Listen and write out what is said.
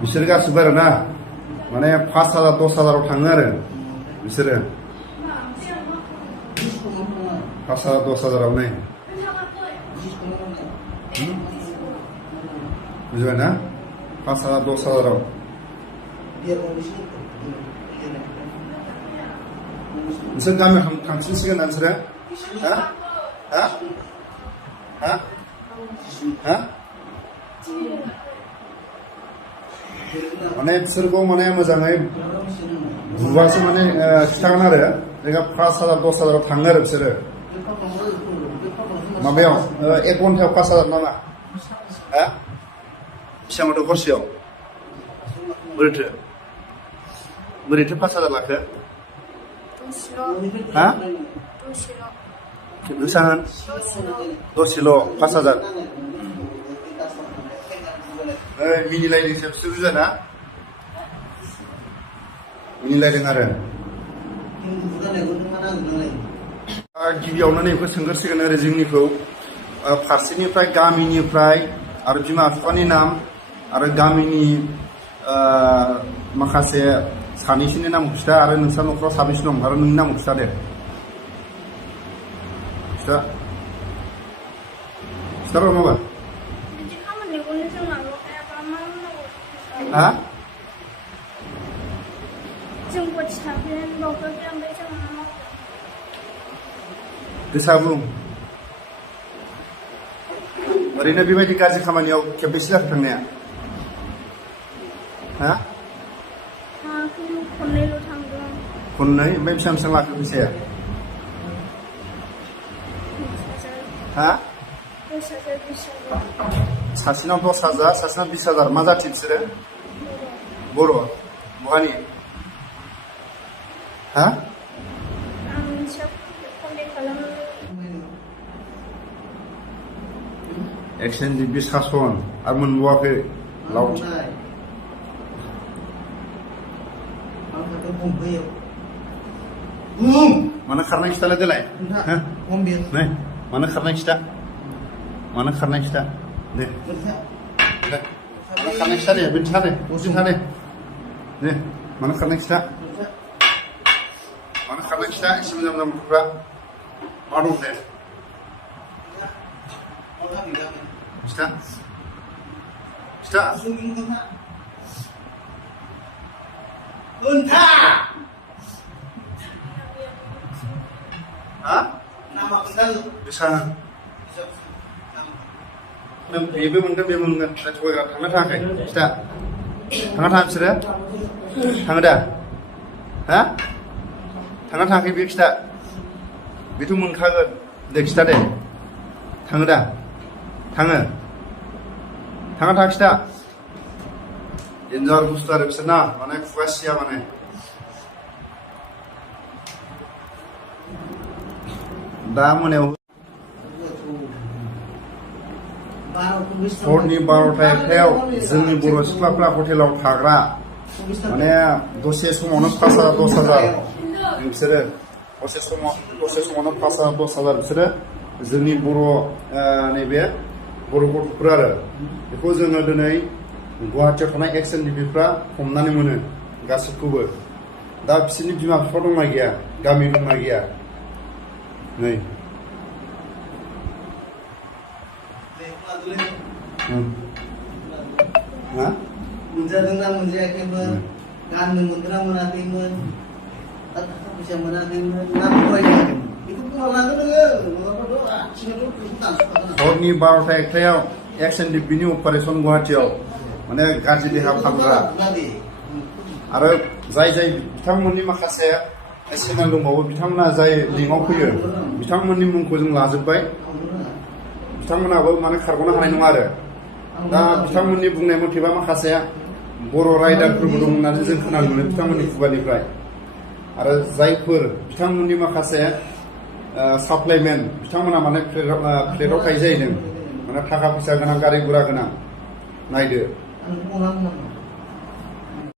बिसोर गासिबो आरो ना माने 5,000 10,000 थाङो आरो बिसोरो 5,000 10,000 नै बुझबाय ना 5,000 10,000 नोंसोर गामियाव थांफिनसिगोन ना नोंसोरो हा हा हा हा माने बिसोरखौ माने मोजाङै बुबासो माने खिथागोन आरो जायगा 5,000 10,000 थाङो आरो बिसोरो माबायाव 1 घन्टायाव 5,000 नामा हा बेसेबांथो हरसेयाव बोरैथो 5,000 लाखो हा बेसेबां दसेल' 5,000 मिनिलायदोंसो बिसोर बुझाना मिनिलायदों आरो गिबियावनो नैखौ सोंगोरसिगोन ओरै जोंनिखौ फारसेनिफ्राय गामिनिफ्राय आरो बिमा बिफानि नाम आरो गामिनि माखासे सानैसोनि नामखौ खिथा आरो नोंस्रा न'खराव साबेसे दं आरो नोंनि नामखौ खिथा दे खिथा र' माबा हा गोसा बुं ओरैनो बेबायदि गाज्रि खामानियाव खेबबेसे जाखो थांनाया हा खननैल' थांदों खननै ओमफ्राय बेसेबां लाखो फैसाया हा 10,000 सासेनाव 10,000 सासेनाव 20,000 मा जाथि बिसोरो बर' बहानि हा एक्सएनडिपि सासन आरो मोनबावाखै लावथि मानो खारनाय खिथालाय देलाय नै मानो खारनाय खिथा मानो खारनाय खिथा दे मानो खारनाय खिथा दे बिन्था दे दसेथा दे मानो खारनाय खिथा मानो खारनाय खिथा एसे मोजां मोजां खुगा मा दं दे खिथा खिथा ha bisa बेबो मोनगोन बेबो मोनगोन थगायग्रा थांनो थाङाखै खिथा थाङा थाङा बिसोरो थाङो दा हा थाङा थाङाखै बे खिथा बेथ' मोनखागोन दे खिथा दे थाङो दा थाङो थाङा थाङा खिथा डेन्जार बुस्थु आरो बिसोर ना माने खुगा सिया माने दा मोनायाव हरनि 12टा 1टायाव जोंनि बर' सिख्लाफ्रा हटेलाव थाग्रा माने दसे समावनो 5,000 10,000 बिसोरो दसे समावनो 5,000 10,000 बिसोरो जोंनि बर' नैबे बर' गथ'फोर आरो बेखौ जोङो दिनै गुवाहाटियाव थानाय एक्सएनडिपिफ्रा हमनानै मोनो गासिबखौबो दा बिसोरनि बिमा बिफा दंना गैया गामि दंना गैया नै मोनजादोंना मोनजायाखैमोन गाननो मोनदोंना मोनाखैमोन थाखा फैसा मोनाखैमोन ना फरायनांगौमोन बेखौ बुंलांगोन नोङो हरनि 12टा 1टायाव एक्सएनडिपिनि अपारेसन गुवाहाटियाव माने गाज्रि देहा फाहामग्रा आरो जाय बिथांमोननि माखासे चेनेल दंबावो बिथांमोना जाय लिंकआव फैयो बिथांमोननि मुंखौ जों लाजोब्बाय बिथांमोनाबो माने खारग'नो हानाय नङा आरो दा बिथांमोननि बुंनाय मथेबा माखासे बर' राइडारफोरबो दं होननानै जों खोनानो मोनो बिथांमोननि खुगानिफ्राय आरो जायफोर बिथांमोननि माखासे साप्लाइमेन बिथांमोना माने फ्लेटआव थायो जाहैदों माने थाखा फैसा गोनां गारि गुरा गोनां नायदो